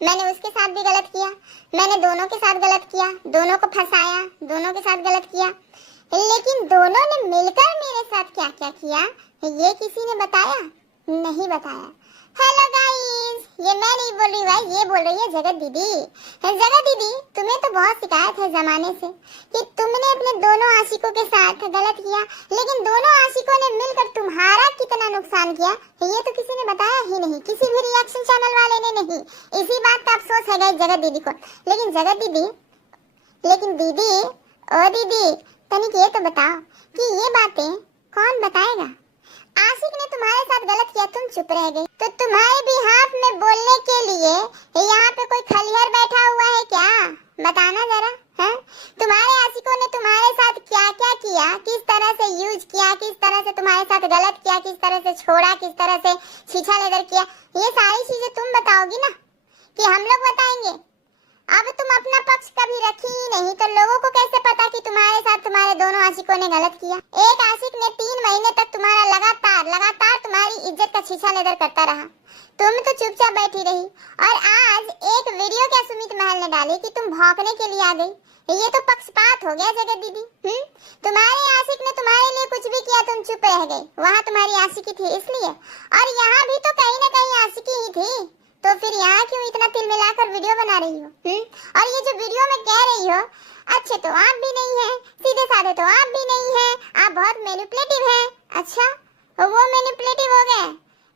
मैंने उसके साथ भी गलत किया, मैंने दोनों के साथ गलत किया, दोनों को फंसाया, दोनों के साथ गलत किया, लेकिन दोनों ने मिलकर मेरे साथ क्या क्या किया ये किसी ने बताया? नहीं बताया। हेलो गाइस, ये मैं नहीं बोल रही भाई, ये बोल रही है जगत दीदी। जगत दीदी, तुम्हें तो बहुत शिकायत है जमाने से कि तुमने अपने दोनों आशिकों के साथ गलत किया, लेकिन दोनों आशिकों ने मिलकर तुम्हारा कितना नुकसान किया ये तो किसी ने बताया ही नहीं, किसी भी रिएक्शन चैनल वाले ने नहीं। इसी बात का अफसोस है गाइस जगत दीदी को। लेकिन जगत दीदी, लेकिन दीदी, ओ दीदी, तनिक ये तो बताओ कि ये बातें कौन बताएगा? आशिक ने तुम्हारे साथ गलत किया, तुम चुप रह गई, तो तुम्हारे बिहाफ में बोलने के लिए यहाँ पे कोई खलिहर बैठा हुआ है क्या? बताना जरा। हैं? तुम्हारे आशिकों ने तुम्हारे साथ क्या क्या किया, किस तरह से यूज किया, किस तरह से तुम्हारे साथ गलत किया, किस तरह से छोड़ा, किस तरह से छीछा लेदर किया, ये सारी चीजें तुम बताओगी ना कि हम लोग बताएंगे? अब तुम अपना पक्ष कभी रखी ही नहीं, तो लोगों को कैसे पता कि तुम्हारे साथ तुम्हारे दोनों आशिकों ने गलत किया? एक आशिक ने 3 महीने तक तुम्हारा लगातार तुम्हारी इज्जत का छीछा लेदर करता रहा, तुम तो चुपचाप बैठी रही, और आज एक वीडियो क्या सुमित महल ने डाली कि तुम भौंकने के लिए आ गई। ये तो पक्षपात हो गया जगत दीदी। तुम्हारे आशिक ने तुम्हारे लिए कुछ भी किया, तुम चुप रह गई, वहाँ तुम्हारी आशिकी थी इसलिए, और यहाँ भी तो कहीं ना कहीं आशिकी ही थी, तो फिर यहाँ क्यों इतना तिल मिलाकर वीडियो बना रही हो? और ये जो वीडियो में कह रही हो, अच्छे तो आप भी नहीं हैं, सीधे साधे तो आप भी नहीं हैं, आप बहुत मैनिपुलेटिव हैं। अच्छा, वो मैनिपुलेटिव हो गए?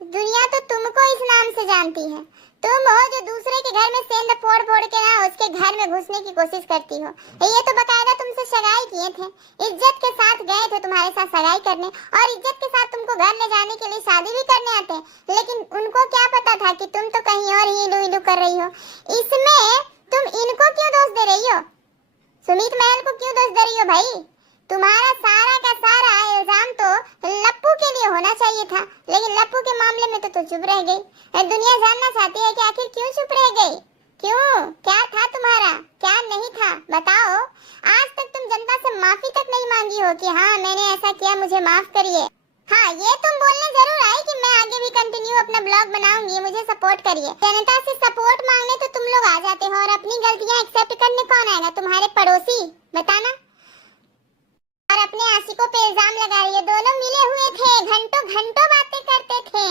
दुनिया तो तुमको इस नाम से जानती है, तुम हो जो दूसरे के घर में सेंध फोड़ फोड़ के ना उसके घर में घुसने की कोशिश करती हो। ये तो बकायदा तुमसे सगाई किए थे, इज्जत के साथ गए थे तुम्हारे साथ सगाई करने, और इज्जत के साथ तुमको घर ले जाने के लिए शादी भी करने आते, लेकिन उनको क्या पता था कि तुम तो कहीं और ही इलू कर रही हो। इसमें तुम इनको क्यों दोष दे रही हो? सुमित महल को क्यों दोष दे रही हो भाई? तुम्हारा सारा का सारा इल्जाम तो लप्पू के लिए होना चाहिए था, लेकिन लप्पू के मामले में तो चुप रह गई। दुनिया जानना चाहती है कि आखिर क्यों चुप रह गई? क्यों? क्या था तुम्हारा, क्या नहीं था, बताओ। आज तक तुम जनता से माफी तक नहीं मांगी हो कि हाँ मैंने ऐसा किया, मुझे माफ करिए। हाँ, ये तुम बोलने जरूर आई कि मैं आगे भी कंटिन्यू अपना ब्लॉग बनाऊंगी, मुझे सपोर्ट करिए। जनता से सपोर्ट मांगने तो तुम लोग आ जाते हो, और अपनी गलतियां एक्सेप्ट करने कौन आएगा? तुम्हारे पड़ोसी, बताना। और अपने आशिकों पे इल्जाम लगा रही है, दोनों मिले हुए थे, घंटों घंटों बातें करते थे,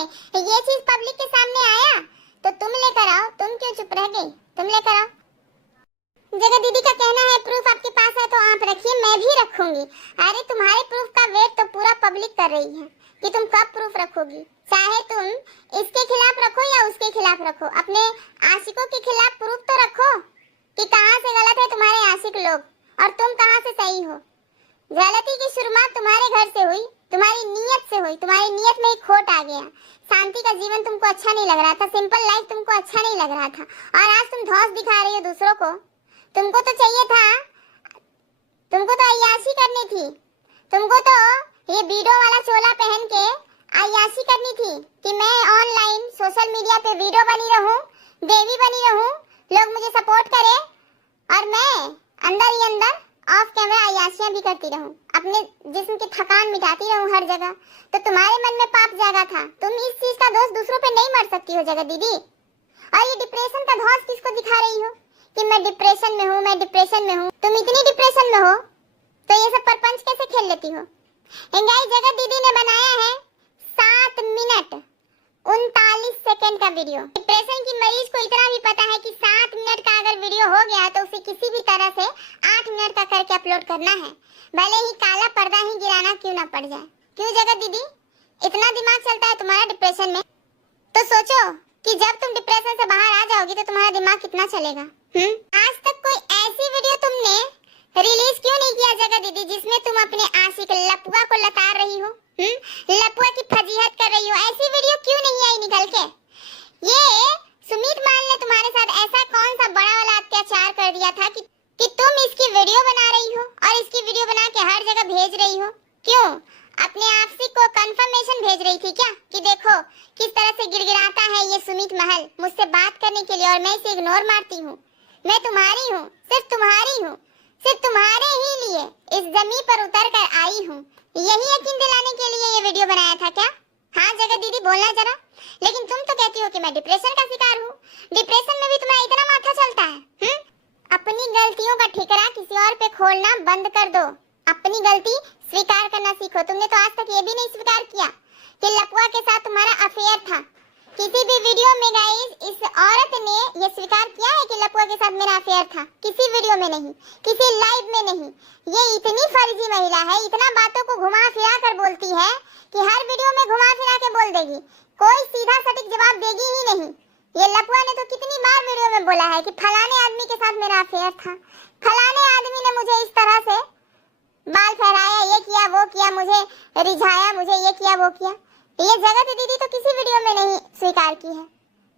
ये चीज पब्लिक के सामने आया तो तुम लेकर आओ, तुम क्यों चुप रह गई? तुम लेकर आओ। जगत दीदी का कहना है प्रूफ आपके पास है तो आप रखिए, मैं भी रखूंगी। अरे तुम्हारे प्रूफ का वेट तो पूरा पब्लिक कर रही है कि तुम कब प्रूफ रखोगी। चाहे तुम इसके खिलाफ रखो या उसके खिलाफ रखो, अपने आशिकों के खिलाफ प्रूफ तो रखो कि कहाँ से गलत है तुम्हारे आशिक लोग और तुम कहाँ से सही हो। गलती की शुरुआत तुम्हारे घर से हुई, तुम्हारी नीयत से हुई, तुम्हारी नीयत में एक खोट आ गया। शांति का जीवन तुमको अच्छा नहीं लग रहा था, सिंपल लाइफ तुमको अच्छा नहीं लग रहा था, और आज तुम धौंस दिखा रही हो दूसरों को। तुमको तो चाहिए था, तुमको तो अय्याशी करनी थी, तुमको तो ये वीडियो वाला चोला पहन के अय्याशी करनी थी कि मैं ऑनलाइन सोशल मीडिया पे वीडियो बनी रहूं, देवी बनी रहूं, लोग मुझे सपोर्ट करें, और मैं अंदर ही अंदर ऑफ कैमरा अय्याशियां भी करती रहूं, अपने जिस्म की थकान मिटाती रहूं हर जगह। तो तुम्हारे मन में पाप जागा था, तुम इस चीज का दोष दूसरों पे नहीं मर सकती हो जगत दीदी। और ये डिप्रेशन का धौंस किसको दिखा रही हो कि मैं डिप्रेशन में हूँ, मैं डिप्रेशन में हूँ? तुम इतनी डिप्रेशन में हो तो ये सब परपंच कैसे खेल लेती हो? गाइस, जगत दीदी ने बनाया है 7 मिनट 39 सेकंड का वीडियो। डिप्रेशन की मरीज को इतना भी पता है कि 7 मिनट का अगर वीडियो हो गया तो उसे किसी भी तरह से 8 मिनट का करके अपलोड करना है, भले ही काला पर्दा ही गिराना क्यों ना पड़ जाए। क्यों जगत दीदी, इतना दिमाग चलता है तुम्हारा डिप्रेशन में? तो सोचो कि जब तुम डिप्रेशन से बाहर आ जाओगी तो तुम्हारा दिमाग कितना चलेगा। आज तक कोई ऐसी वीडियो तुमने रिलीज क्यों नहीं किया जगत दीदी जिसमें तुम अपने आशिक लपुआ को लतार रही हो, लपुआ की फजीहत कर रही हो? ऐसी वीडियो क्यों नहीं आई निकल के? ये सुमित महल ने तुम्हारे साथ ऐसा कौन सा बड़ा वाला अत्याचार कर दिया था कि तुम इसकी वीडियो बना रही हो और इसकी वीडियो बना के हर जगह भेज रही हो? क्यों? अपने आशिक को कंफर्मेशन भेज रही थी क्या कि देखो किस तरह से गिड़गिड़ाता है ये सुमित महल मुझसे बात करने के लिए, और मैं इसे इग्नोर मारती हूँ। मैं तुम्हारी हूँ, सिर्फ तुम्हारी हूँ, सिर्फ तुम्हारे ही लिए इस जमीन पर उतर कर आई हूँ। यही यकीन दिलाने के लिए ये वीडियो बनाया था क्या? हाँ जगत दीदी, बोलना जरा। लेकिन तुम तो कहती हो कि मैं डिप्रेशन का शिकार हूँ। डिप्रेशन में भी तुम्हारा इतना माथा चलता है। अपनी गलतियों का ठिकरा किसी और पे खोलना बंद कर दो। अपनी गलती स्वीकार करना सीखो। तुमने तो आज तक ये भी नहीं स्वीकार किया कि लपुआ के साथ तुम्हारा अफेयर था। किसी भी वीडियो में गाइस इस औरत ने ये स्वीकार किया है कि लपुआ के साथ मेरा अफेयर था? किसी वीडियो में नहीं, किसी लाइव में नहीं। ये इतनी फर्जी महिला है, इतना बातों को घुमा फिरा कर बोलती है कि हर वीडियो में घुमा फिरा के बोल देगी, कोई सीधा सटीक जवाब देगी ही नहीं। ये लपुआ ने तो कितनी बार वीडियो में बोला है कि फलाने आदमी के साथ मेरा अफेयर था, फलाने आदमी ने मुझे इस तरह से बाल फहराया, ये किया वो किया, मुझे रिझाया, मुझे ये किया वो किया। ये जगत दीदी तो किसी वीडियो में नहीं स्वीकार की है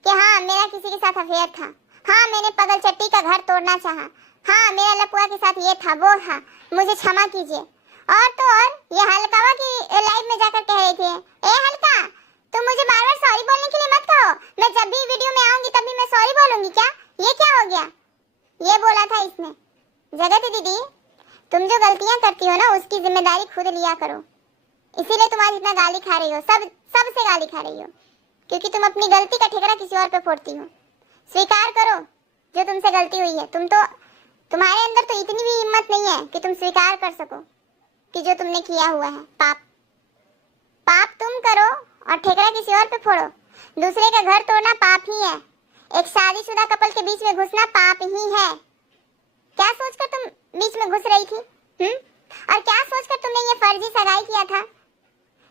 कि हाँ मेरा किसी के साथ अफेयर था, हाँ मैंने पगल चट्टी का घर तोड़ना चाहा, हाँ मेरा लपुआ के साथ ये था वो था, मुझे क्षमा कीजिए। और तो और ये हल्कावा की लाइव में जाकर कह रही थी, ए हल्का तुम मुझे बार बार सॉरी बोलने के लिए मत कहो, मैं जब भी वीडियो में आऊंगी तभी मैं सॉरी बोलूंगी क्या? ये क्या हो गया? ये बोला था इसने। जगत दीदी तुम जो गलतियां करती हो ना उसकी जिम्मेदारी खुद लिया करो, इसीलिए तुम आज इतना गाली खा रही हो, सबसे गाली खा रही हो, क्योंकि तुम अपनी गलती का ठिकरा किसी और पे फोड़ती हो। स्वीकार करो जो तुमसे गलती हुई है। तुम्हारे अंदर तो इतनी भी हिम्मत नहीं है कि तुम स्वीकार कर सको कि जो तुमने किया हुआ है पाप तुम करो और ठिकरा किसी और पे फोड़ो। दूसरे का घर तोड़ना पाप ही है, एक शादीशुदा कपल के बीच में घुसना पाप ही है। क्या सोचकर तुम बीच में घुस रही थी? और क्या सोचकर तुमने ये फर्जी सगाई किया था?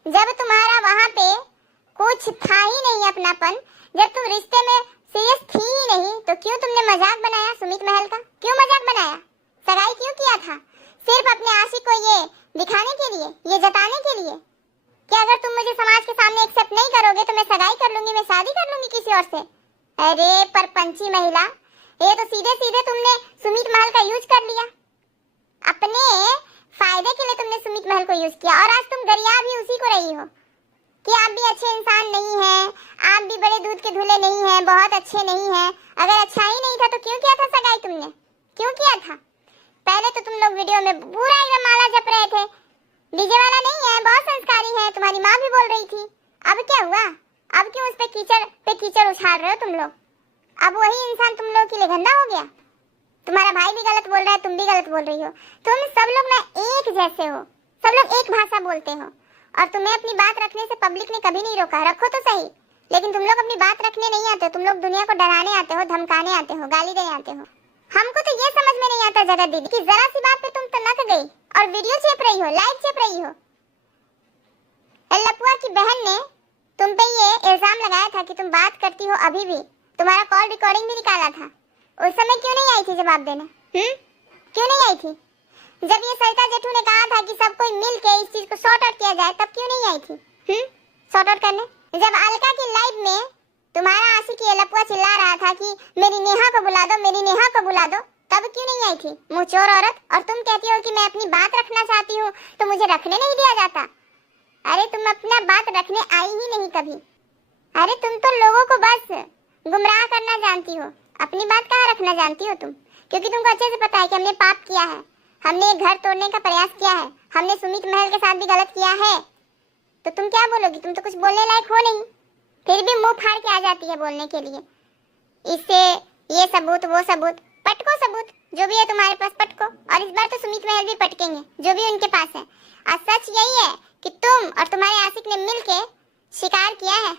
जब तुम्हारा वहां पे कुछ था ही नहीं अपनापन, जब तुम रिश्ते में सीरियस थी ही नहीं, तो क्यों तुमने मजाक बनाया सुमित महल का? क्यों मजाक बनाया? सगाई क्यों किया था? सिर्फ अपने आशिक को ये दिखाने के लिए, ये जताने के लिए कि अगर तुम मुझे समाज के सामने एक्सेप्ट नहीं करोगे तो मैं सगाई कर लूंगी, मैं शादी कर लूंगी किसी और से। अरे परपंची महिला, ये तो सीधे सीधे तुमने सुमित महल का यूज कर लिया, अपने फायदे के लिए तुमने सुमित महल को यूज किया। और आज तुम गरिया भी उसी को रही हो कि आप भी अच्छे इंसान नहीं हैं, आप भी बड़े दूध के धुले नहीं हैं, बहुत अच्छे नहीं हैं। अगर अच्छा ही नहीं था तो क्यों किया था सगाई तुमने? क्यों किया था? पहले तो तुम लोग वीडियो में पूरा एकदम माला जप रहे थे, डीजे वाला नहीं है, बहुत संस्कारी है, तुम्हारी माँ भी बोल रही थी। अब क्या हुआ? अब क्यों उस पे कीचड़ उछाल रहे हो तुम लोग? अब वही इंसान तुम लोग के लिए गंदा हो गया। तुम्हारा भाई भी गलत बोल रहा है, तुम भी गलत बोल रही हो। तुम सब लोग ना एक जैसे हो, सब लोग एक भाषा बोलते हो। और तुम्हें अपनी बात रखने से पब्लिक ने कभी नहीं रोका, रखो तो सही, लेकिन तुम लोग अपनी बात रखने नहीं आते। तुम लोग दुनिया को डराने आते हो, धमकाने आते हो, गाली देने आते हो। हमको तो ये समझ में नहीं आता जगत दीदी कि जरा सी बात पे तुम तनक गई और वीडियो चेप रही हो, लाइव चेप रही हो। लपुआ की बहन ने तुम पे ये इल्जाम लगाया था कि तुम बात करती हो, अभी भी तुम्हारा कॉल रिकॉर्डिंग भी निकाला था। उस समय क्यों नहीं आई थी जवाब देने? क्यों नहीं आई थी? जब ये सरिता जेठू ने कहा था कि सब कोई मिल के इस चीज को सॉर्ट आउट किया जाए, तब क्यों नहीं आई थी सॉर्ट आउट करने? जब अलका की लाइव में तुम्हारा आशिक ये लपुआ चिल्ला रहा था कि मेरी नेहा को बुला दो, मेरी नेहा को बुला दो, तब क्यों नहीं आई थी मुंहचोर औरत? और तुम कहती हो कि मैं अपनी बात रखना चाहती हूँ तो मुझे रखने नहीं दिया जाता। अरे तुम अपना बात रखने आई ही नहीं कभी। अरे तुम तो लोगों को बस गुमराह करना जानती हो, अपनी बात कहाँ रखना जानती हो तुम? क्योंकि तुमको अच्छे से पता है कि हमने पाप किया है, हमने घर तोड़ने का प्रयास किया है, हमने सुमित महल के साथ भी गलत किया है। तो तुम क्या बोलोगी? तुम तो कुछ बोलने लायक हो नहीं, फिर भी मुंह फाड़ के आ जाती है बोलने के लिए। इससे ये सबूत वो सबूत, पटको सबूत जो भी है तुम्हारे पास, पटको। और इस बार तो सुमित महल भी पटकेंगे जो भी उनके पास है। और सच यही है कि तुम और तुम्हारे आशिक ने मिलके शिकार किया है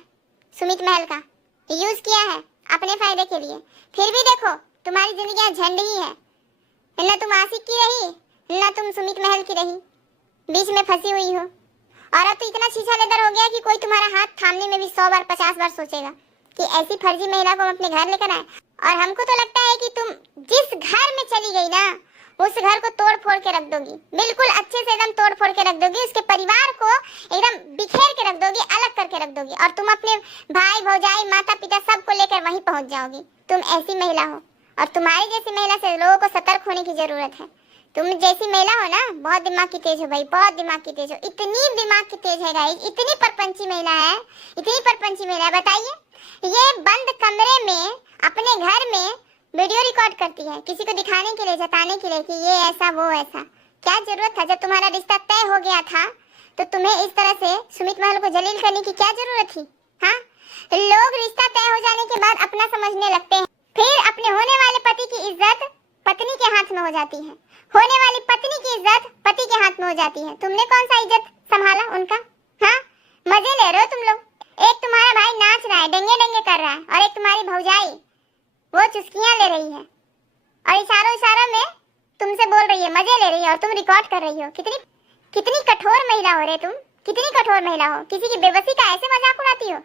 सुमित महल का, यूज किया है अपने फायदे के लिए। फिर भी देखो तुम्हारी जिंदगी झंड ही है, न तुम आशिक की रही न तुम सुमित महल की रही, बीच में फंसी हुई हो। और अब तो इतना छीछा लेदर हो गया कि कोई तुम्हारा हाथ थामने में भी 100 बार 50 बार सोचेगा कि ऐसी फर्जी महिला को हम अपने घर लेकर आए। और हमको तो लगता है कि तुम जिस घर में चली गई ना, उस घर को तोड़ फोड़ के रख दोगी, बिल्कुल अच्छे से एकदम तोड़ फोड़ के रख दोगी, उसके परिवार को एकदम बिखेर के रख दोगी, अलग करके रख दोगी। और तुम अपने भाई भौजाई माता पिता सबको लेकर वहीं पहुंच जाओगी। तुम ऐसी महिला हो, और तुम्हारी जैसी महिला से लोगों को सतर्क होने की जरूरत है। तुम जैसी महिला हो ना, बहुत दिमाग की तेज हो भाई, बहुत दिमाग की तेज हो। इतनी दिमाग की तेज है गाइस, इतनी परपंची महिला है, इतनी परपंची महिला है। बताइए, ये बंद कमरे में अपने घर में वीडियो रिकॉर्ड करती है किसी को दिखाने के लिए, जताने के लिए कि ये ऐसा वो ऐसा। क्या जरूरत था? जब तुम्हारा रिश्ता तय हो गया था तो तुम्हें इस तरह से सुमित महल को जलील करने की क्या जरूरत थी? हाँ, लोग रिश्ता तय हो जाने के बाद अपना समझने लगते हैं, फिर अपने होने वाले पति की इज्जत पत्नी के हाथ में हो जाती है, होने वाली पत्नी की इज्जत पति के हाथ में हो जाती है। तुमने कौन सा इज्जत संभाला उनका? हाँ, मजे ले रहे हो तुम लोग। एक तुम्हारा भाई नाच रहा है, डेंगे डेंगे कर रहा है, और एक तुम्हारी भौजाई वो चुस्कियां ले रही है और इशारों में तुमसे बोल रही है, मजे ले रही है, और तुम रिकॉर्ड कर रही हो। कितनी कितनी कठोर महिला हो रे तुम, कितनी कठोर महिला हो। किसी की बेबसी का ऐसे मजाक उड़ाती हो,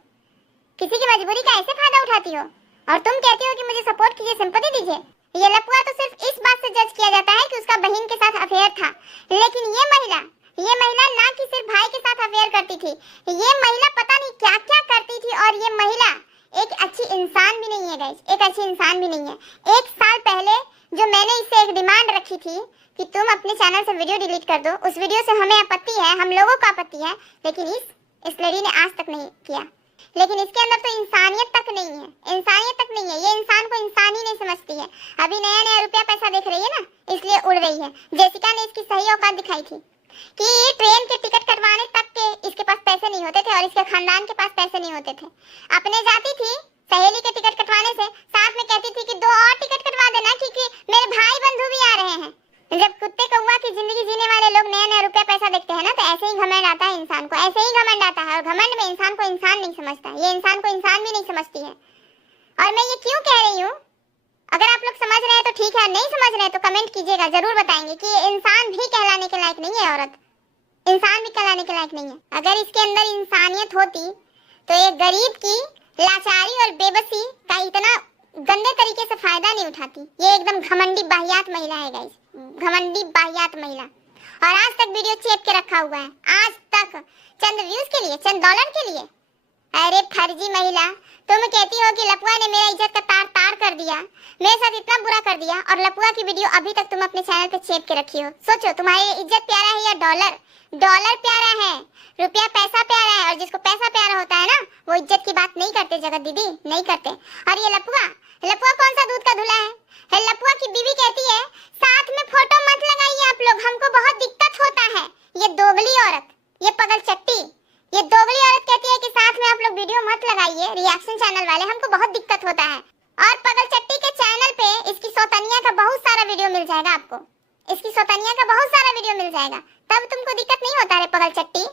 किसी की मजबूरी का ऐसे फायदा उठाती हो, और तुम कहती हो कि मुझे सपोर्ट कीजिए, सिंपैथी दीजिए। ये लपुआ तो सिर्फ इस बात से जज किया जाता है कि उसका बहन के साथ अफेयर था, लेकिन ये महिला ना कि सिर्फ भाई के साथ अफेयर करती थी, ये महिला पता नहीं क्या क्या करती थी, और ये महिला एक अच्छी इंसान भी नहीं है गाइस, एक अच्छी इंसान भी नहीं है। 1 साल पहले जो मैंने इससे एक डिमांड रखी थी कि तुम अपने चैनल से वीडियो डिलीट कर दो, उस वीडियो से हमें आपत्ति है, हम लोगों को आपत्ति है, लेकिन इस लड़की ने आज तक नहीं किया। लेकिन इसके अंदर तो इंसानियत तक नहीं है, इंसानियत तक नहीं है। ये इंसान को इंसान ही नहीं समझती है। अभी नया नया रुपया पैसा देख रही है ना, इसलिए उड़ रही है। जेसिका ने इसकी सही औकात दिखाई थी कि ट्रेन के टिकट कटवाने तक के इसके पास पैसे नहीं होते थे, और इसके खानदान के पास पैसे नहीं होते थे। अपने जाती थी सहेली के टिकट कटवाने से, साथ में कहती थी कि 2 और टिकट कटवा देना क्योंकि मेरे भाई बंधु भी आ रहे हैं। जब कुत्ते कौवा की जिंदगी जीने वाले लोग नया नया रुपया पैसा देखते हैं ना, तो ऐसे ही घमंड आता है इंसान को, ऐसे ही घमंड आता है। और घमंड में इंसान को इंसान नहीं समझता, ये इंसान को इंसान भी नहीं समझती है। और मैं ये क्यों कह रही हूँ, अगर आप लोग समझ रहे हैं तो ठीक है, नहीं समझ रहे हैं तो कमेंट कीजिएगा, जरूर बताएंगे कि ये इंसान भी कहलाने के लायक नहीं है। औरत इंसान भी कहलाने के लायक नहीं है। अगर इसके अंदर इंसानियत होती तो ये गरीब की लाचारी और बेबसी का इतना गंदे तरीके से फायदा नहीं उठाती। ये एकदम घमंडी बाहियात महिला है गाइस, घमंडी बाहियात महिला। और आज तक वीडियो चेप के रखा हुआ है, आज तक चंद व्यूज के लिए, चंद डॉलर के लिए। अरे फर्जी महिला, तुम कहती हो कि लपुआ ने मेरा इज्जत का तार तार कर दिया, मेरे साथ इतना बुरा कर दिया, और लपुआ की वीडियो अभी तक तुम अपने चैनल पे चेप के रखी हो। सोचो, तुम्हारी इज्जत प्यारा है या डॉलर? डॉलर प्यारा है, रुपया पैसा प्यारा है, और जिसको पैसा प्यारा होता है ना, वो इज्जत की बात नहीं करते जगत दीदी, नहीं करते। और ये लपुआ कौन सा दूध का धुला है? लपुआ की बीवी कहती है साथ में फोटो मत लगाइए आप लोग, हमको बहुत दिक्कत होता है। ये दोगली औरत, ये पगल चट्टी, ये दोगली औरत कहती है कि साथ में आप लोग वीडियो मत लगाइए, रिएक्शन चैनल वाले, हमको बहुत दिक्कत होता है। और पगल चट्टी के चैनल पे इसकी सौतनिया का बहुत सारा वीडियो मिल जाएगा आपको, इसकी सौतनिया का बहुत सारा वीडियो मिल जाएगा, तब तुमको दिक्कत नहीं होता रे पगल चट्टी,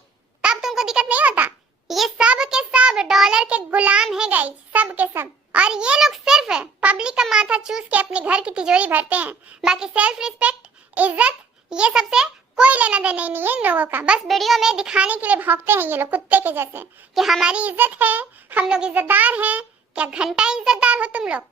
तब तुमको दिक्कत नहीं होता। ये सब के सब डॉलर के गुलाम है गाइस, सब के सब। और ये लोग सिर्फ पब्लिक का माथा चूस के अपने घर की तिजोरी भरते हैं, बाकी सेल्फ रिस्पेक्ट, इज्जत, ये सबसे कोई लेना देना नहीं है इन लोगों का। बस वीडियो में दिखाने के लिए भौंकते हैं ये लोग कुत्ते के जैसे कि हमारी इज्जत है, हम लोग इज्जतदार हैं। क्या घंटा इज्जतदार हो तुम लोग?